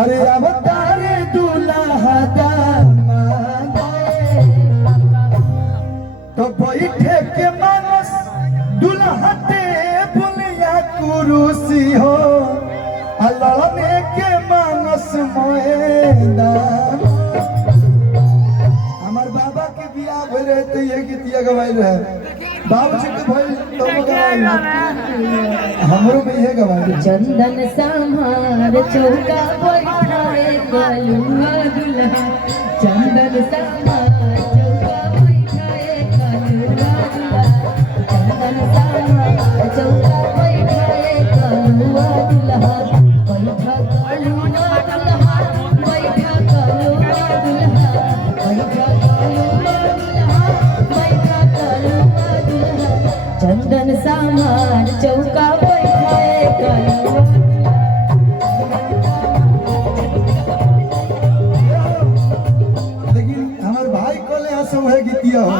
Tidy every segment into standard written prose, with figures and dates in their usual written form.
अरे अवतारे दूल्हा दामाद तो बैठे के मानस दूल्हा ते बोलिया कुरुसी हो अलने के मानस मैदान। हमार बाबा के बियाह भइल रहे तो ये गीतिया गवाइल रहे बाबूजी के भइल तो गवाइल हमरो में ये गवाइल। चंदन समार चौका बैठाए कालुआ दुल्हा चंदन समार चौका बैठाए कालुआ दुल्हा चंदन समार चौका बैठाए कालुआ दुल्हा बैठा कालुआ दुल्हा बैठा कालुआ दुल्हा बैठा कालुआ दुल्हा बैठा कालुआ दुल्हा चंदन समार चौका बैठाए कालुआ। लेकिन हमार भाई कोले सब है गीतिया हो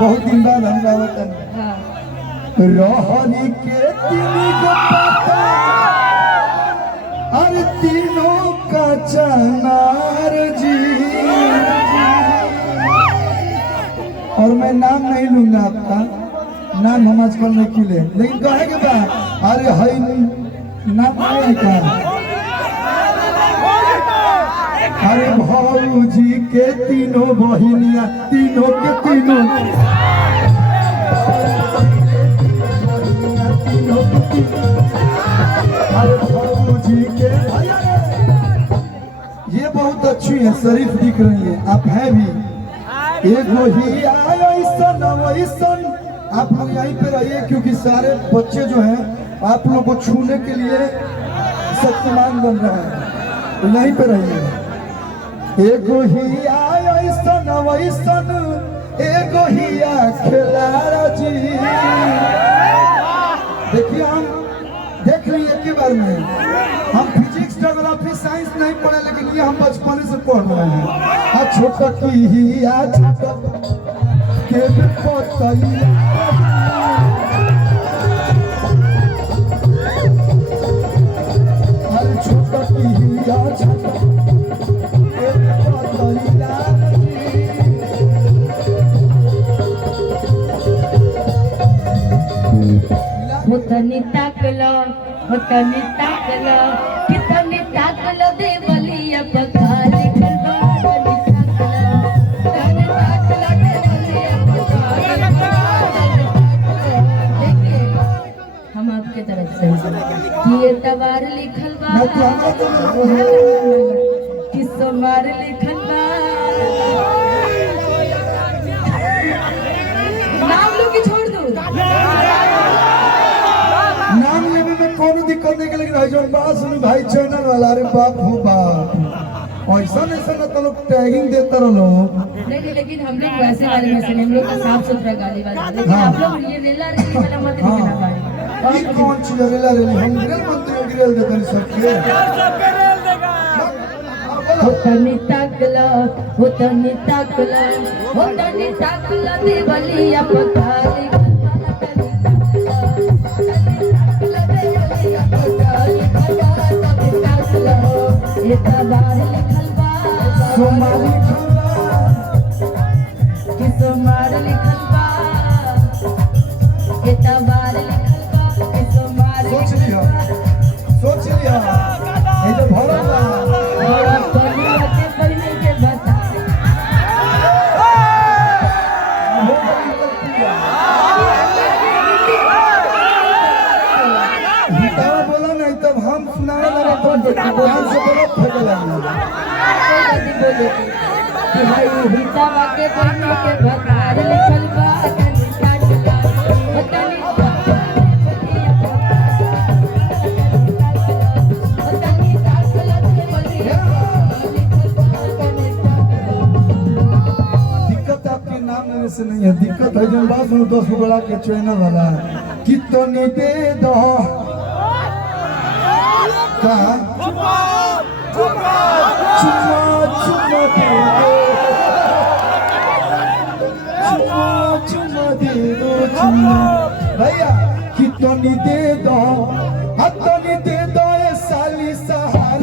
बहुत दिन बाद हमरा वतन रहनी के तीन गो पता अरे तीनों का चनार जी। और मैं नाम नहीं लूंगा आपका नाम हम आजकल नहीं खुले लेकिन कहे के बाद अरे हई नाम नहीं का अरे भौजी के तीनों बहिनिया तीनों के तीनों अरे भौजी के ये बहुत अच्छी है शरीफ दिख रही है आप हैं भी एक ही आयो ईसन आप लोग यहीं पे रहिए क्योंकि सारे बच्चे जो हैं आप लोग को छूने के लिए शक्तिमान बन रहे हैं तो यहीं पे रहिए। एगो ही आयो ईसन एगो ही खिलाड़ा जी। देखिए हम देख रही है के बारे में हम फिजिक्स ज्योग्राफी साइंस नहीं पढ़े लेकिन ये हम बचपन से पढ़ रहे हैं। आ छोटा की ही आ छोटा के पतैया हर छोटा की ही आ छोटा के पतैया होतनी ताकलो कितनी ताकलो देवलिया पका लिखल बा तनी ताकलो देवलिया पका देखिए हम आपके तरफ से कि ये तवार लिखल बा कि सोमार लिखल बा नाम लो कि छोड़ दो नाम लेने में कोनो दिक्कत नहीं लेकिन जो बात सुनी भाई चैनल वाला अरे बाप हो बाप ऐसा ना तो लोग टैगिंग देता रहो नहीं लेकिन हम लोग वैसे वाले में से नहीं हम लोग तो साफ सुथरा गाली वाले लेकिन आप लोग ये रेला रेली वाला मत दिखाना गाली ये कौन चीज रेला रेली हम रेल मंत्री को गिरल देते हैं सबके होतनी ताकला देवलिया पका ये तबार लिखल बा कि सोमार लिखल बा ये तबार लिखल बा कि सोमार सोच लिया ये तो भरल बा कलिया के पहले के बता बोला नहीं तब हम सुनाने लगा तो ध्यान से बोलो फेंक लगे कि भाई हिसाबा के पहले के बता लिखल बा से नहीं है दिक्कत है जन बात सुनो 10 बड़ा के चैनल वाला कितनी दे दो का चुमा दे दो भैया कितनी दे दो ये साली सहारा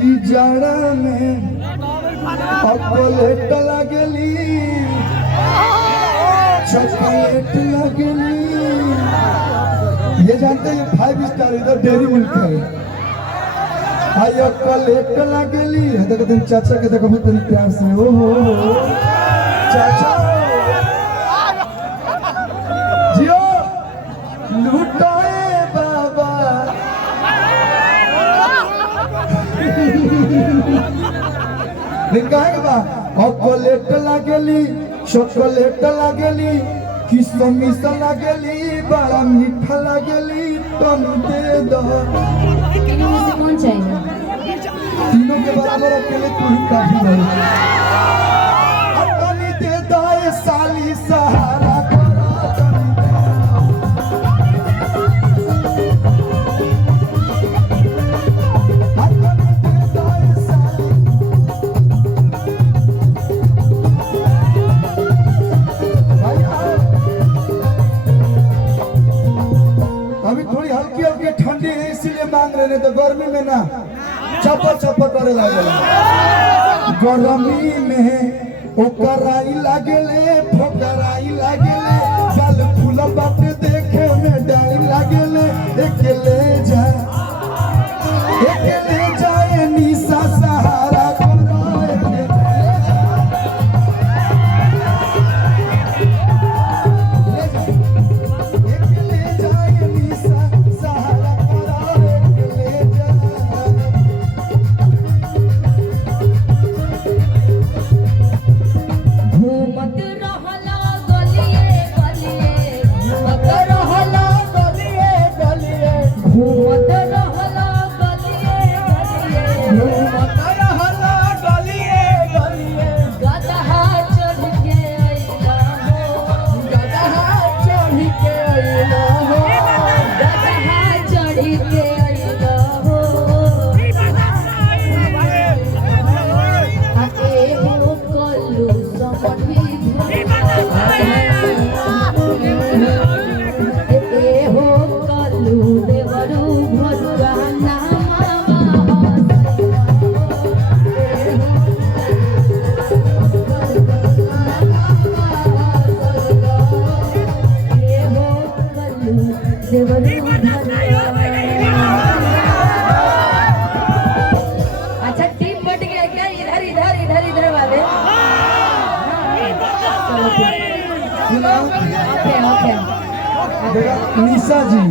कि जाड़ा में चॉकलेट लगली, चॉकलेट लगली। ये जानते हैं 5 स्टार इधर डेयरी मिल्क है। आयो चॉकलेट लगली है। देखो तुम चाचा के देखो बहुत प्यार से। ओ हो चाचा जियो लूटाए बाबा। चॉकलेट लगली, चॉकलेट लगली, किशमिश लगली, बड़ा मीठा लगली, तुम दे दो। तीनों में से कौन चाहिए? तीनों के बराबर अकेले तू ही काफी है। अपनी दे दो ये साली सहारा करो तुम दे दो ये साली। भाई आओ। अभी थोड़ी हल्की हल्की ठंडी है इसीलिए मांग रहे, नहीं तो गर्मी में ना चप्पा चप्पा करे लागल। गर्मी में ओकराई लागेले, फोकराई लागेले, जल फूल बाप देखे में डाई लागेले। अकेले जाए निशा सहारा करो। अकेले जाए निशा सहारा करो। अकेले जाए घूमत रहला गलिए गलिए, घूमत रहला गलिए गलिए, घूमत रहला गलिए गलिए, घूमत रहला गलिए गलिए। गदहा चढ़ के अइला हो, गदहा चढ़ के अइला हो, गदहा चढ़ के अइला हो। एहो कल्लू समधी एहो कल्लू देवरू भरुआ एहो कल्लू देवरू अच्छा टीम बट गया क्या? इधर इधर इधर इधर वाले। ओके ओके निशा जी